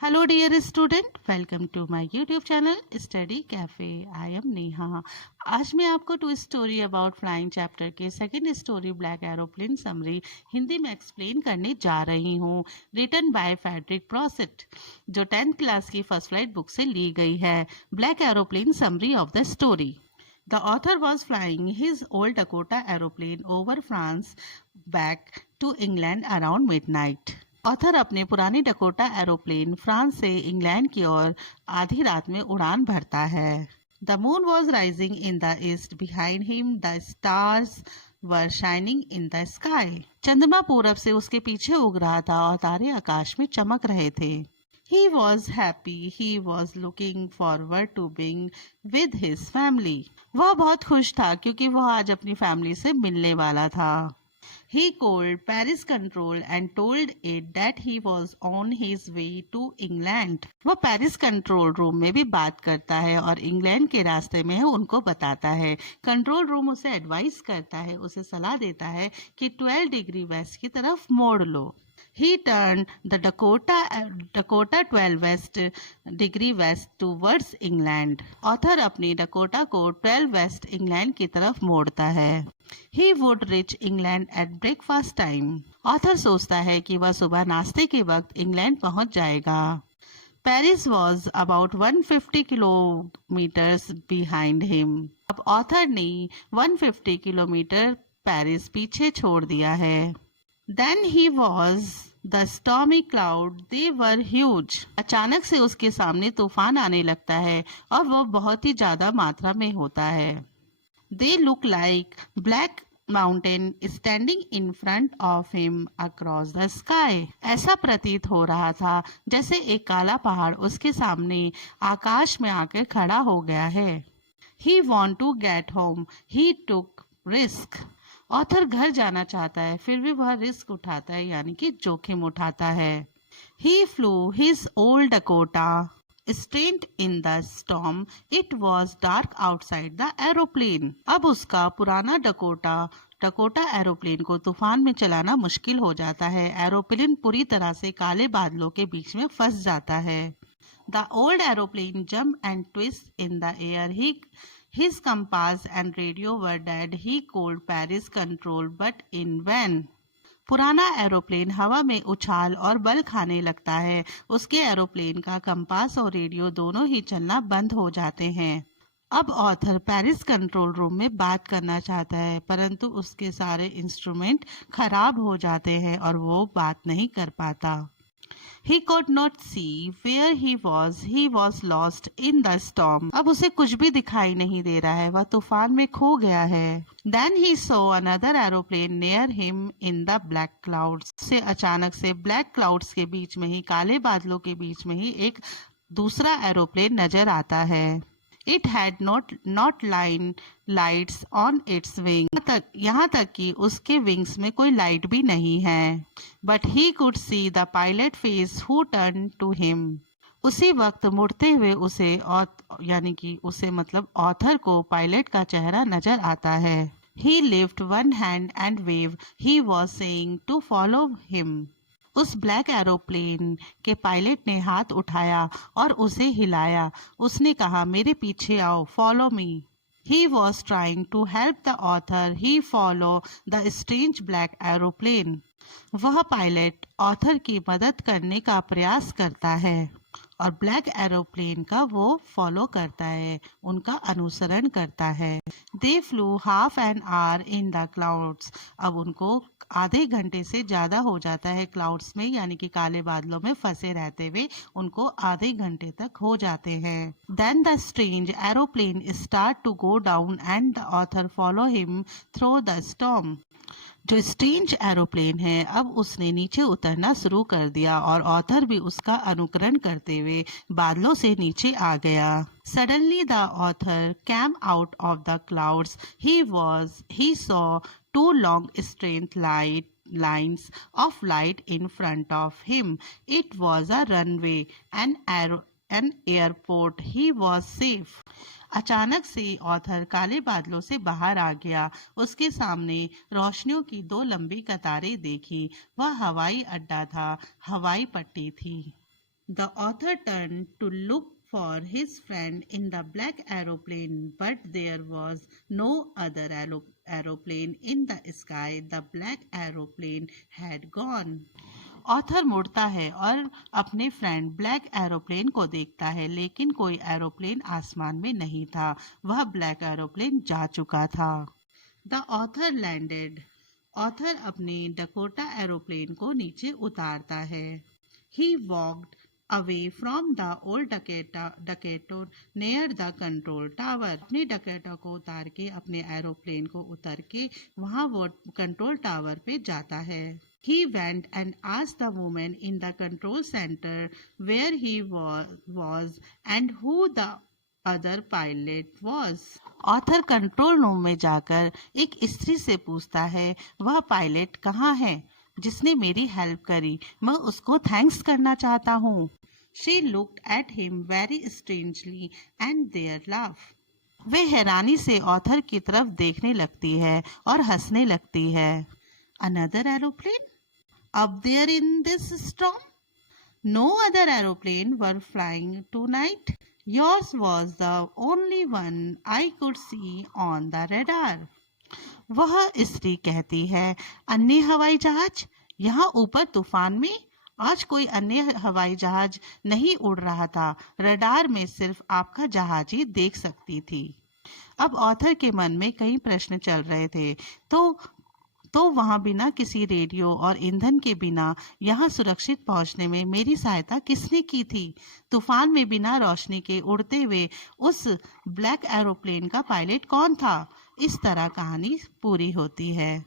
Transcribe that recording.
Hello dear student, welcome to my YouTube channel Study Cafe. I am Neha. आज मैं आपको two story about flying chapter के second story black aeroplane summary Hindi में explain करने जा रही हूँ, रिटन बाय फ्रेडरिक प्रोसिट, जो 10th क्लास की फर्स्ट फ्लाइट बुक से ली गई है. Black aeroplane summary of the story. The author was flying his old Dakota aeroplane over France back to England around midnight. Author अपने पुरानी डकोटा एरोप्लेन फ्रांस से England की ओर आधी रात में उड़ान भरता है. The moon was rising in the east behind him the stars were shining in the sky. चंद्रमा पूरब से उसके पीछे उग रहा था और तारे आकाश में चमक रहे थे. He was happy. He was looking forward to being with his family. वह बहुत खुश था क्योंकि वह आज अपनी फैमिली से मिलने वाला था. He called Paris Control and told it that he was on his way to England. वह पेरिस कंट्रोल रूम में भी बात करता है और इंग्लैंड के रास्ते में है उनको बताता है. कंट्रोल रूम उसे एडवाइस करता है, उसे सलाह देता है कि 12 डिग्री वेस्ट की तरफ मोड़ लो. He turned the Dakota 12 west degree west towards England. Author अपनी डकोटा को 12 वेस्ट इंग्लैंड की तरफ मोड़ता है. He would reach England at breakfast time. Author सोचता है कि वह सुबह नाश्ते के वक्त इंग्लैंड पहुंच जाएगा. Paris was about 150 kilometres behind him. अब ऑथर ने 150 किलोमीटर पेरिस पीछे छोड़ दिया है. Then he was the stormy cloud. They were huge. अचानक से उसके सामने तूफान आने लगता है और वह बहुत ही ज्यादा मात्रा में होता है. They look like black mountain standing in front of him across the sky. ऐसा प्रतीत हो रहा था जैसे एक काला पहाड़ उसके सामने आकाश में आकर खड़ा हो गया है. He want to get home. He took risk. Author घर जाना चाहता है, फिर भी वह रिस्क उठाता है, यानी कि जोखिम उठाता है. He flew his old Dakota straight in the storm. It was dark outside the aeroplane. अब उसका पुराना डकोटा एरोप्लेन को तूफान में चलाना मुश्किल हो जाता है. एरोप्लेन पूरी तरह से काले बादलों के बीच में फंस जाता है. The old aeroplane jumped and twisted in the air. His compass and radio were dead. He called Paris Control, but in vain. पुराना एरोप्लेन हवा में उछाल और बल खाने लगता है. उसके एरोप्लेन का कंपास और रेडियो दोनों ही चलना बंद हो जाते हैं. अब ऑथर पेरिस कंट्रोल रूम में बात करना चाहता है, परंतु उसके सारे इंस्ट्रूमेंट खराब हो जाते हैं और वो बात नहीं कर पाता. He could not see where he was. He was lost in the storm. अब उसे कुछ भी दिखाई नहीं दे रहा है, वह तूफान में खो गया है. Then he saw another aeroplane near him in the black clouds. से अचानक से ब्लैक क्लाउड्स के बीच में ही, काले बादलों के बीच में ही एक दूसरा एरोप्लेन नजर आता है. It had not lights on its wing. यहाँ तक कि उसके विंग्स में कोई लाइट भी नहीं है. But he could see the pilot face who turned to him. उसी वक्त मुड़ते हुए उसे यानी कि उसे मतलब ऑथर को पायलट का चेहरा नजर आता है. He lifted one hand and waved. He was saying to follow him. उस ब्लैक एरोप्लेन के पायलट ने हाथ उठाया और उसे हिलाया. उसने कहा, मेरे पीछे आओ, follow me. He was trying to help the author. He followed the strange black aeroplane. वह पायलट ऑथर की मदद करने का प्रयास करता है और ब्लैक एरोप्लेन का वो फॉलो करता है, उनका अनुसरण करता है. They flew half an hour in the clouds. अब उनको आधे घंटे से ज्यादा हो जाता है क्लाउड्स में, यानी कि काले बादलों में फंसे रहते हुए उनको आधे घंटे तक हो जाते हैं. Then the strange aeroplane start to go down and the author follow him through the storm. जो स्ट्रेंज एरोप्लेन है अब उसने नीचे उतरना शुरू कर दिया और ऑथर भी उसका अनुकरण करते हुए बादलों से नीचे आ गया. Suddenly the author came out of the clouds. He saw two long straight lines of light in front of him. It was a runway, an airport. He was safe. अचानक से ऑथर काले बादलों से बाहर आ गया. उसके सामने रोशनियों की दो लंबी कतारें देखी. वह हवाई अड्डा था, हवाई पट्टी थी. The author turned to look for his friend in the black aeroplane, but there was no other aeroplane in the sky. The black aeroplane had gone. Author मुड़ता है और अपने फ्रेंड ब्लैक एरोप्लेन को देखता है, लेकिन कोई एरोप्लेन आसमान में नहीं था। वह ब्लैक एरोप्लेन जा चुका था। The author landed. ऑथर अपने डकोटा एरोप्लेन को नीचे उतारता है। ही walked away from the old Decatur near the control tower. अपने डकेटा को उतार के, अपने एरोप्लेन को उतर के वहाँ वो कंट्रोल टावर पे जाता है। He went and asked the woman in the control center where he was and who the other pilot was. Author control room में जाकर एक स्त्री से पूछता है, वह पायलट कहाँ है जिसने मेरी हेल्प करी? मैं उसको थैंक्स करना चाहता हूँ। She looked at him very strangely and there laugh. वे हैरानी से ऑथर की तरफ देखने लगती है और हंसने लगती है। Another aeroplane? Up there in this storm? No other aeroplane were flying tonight. Yours was the only one I could see on the radar. वह स्त्री कहती है, अन्य हवाई जहाज? यहाँ ऊपर तूफान में आज कोई अन्य हवाई जहाज नहीं उड़ रहा था। रडार में सिर्फ आपका जहाज ही देख सकती थी। अब ऑथर के मन में कई प्रश्न चल रहे थे। तो वहां बिना किसी रेडियो और ईंधन के बिना यहाँ सुरक्षित पहुंचने में मेरी सहायता किसने की थी? तूफान में बिना रोशनी के उड़ते हुए उस ब्लैक एरोप्लेन का पायलट कौन था? इस तरह कहानी पूरी होती है।